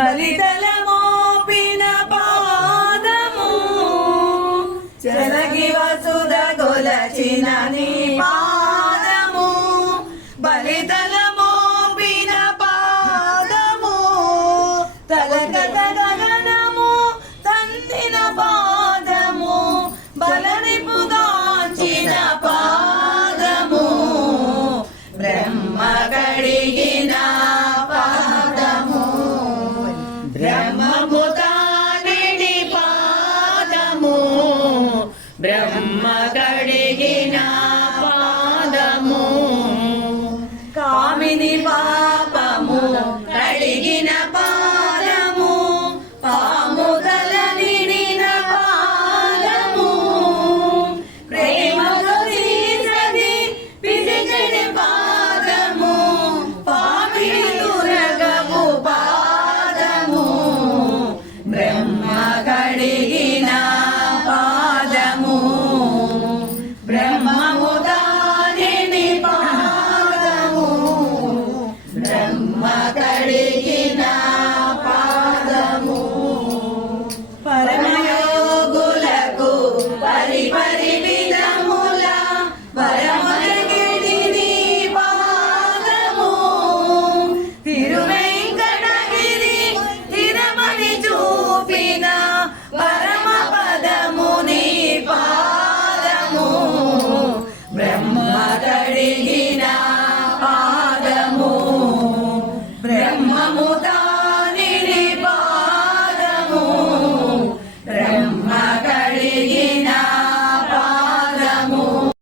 బలిదలమోపిన పాదము చెలగి వసుద గొలచిన నీ పాదము బలిదలమోపిన పాదము తలక గగనము తందిన పాదము బలనిపుగాచిన పాదము బ్రహ్మ గడిగినా బ్రహ్మ కడిగిన పాదము కామిని పాపము కడిగిన పాదము పాము తలనిడిన పాదము ప్రేమలో తీసది పిసిచిన పాదము పాపిలు రగము పాదము బ్రహ్మ కడిగి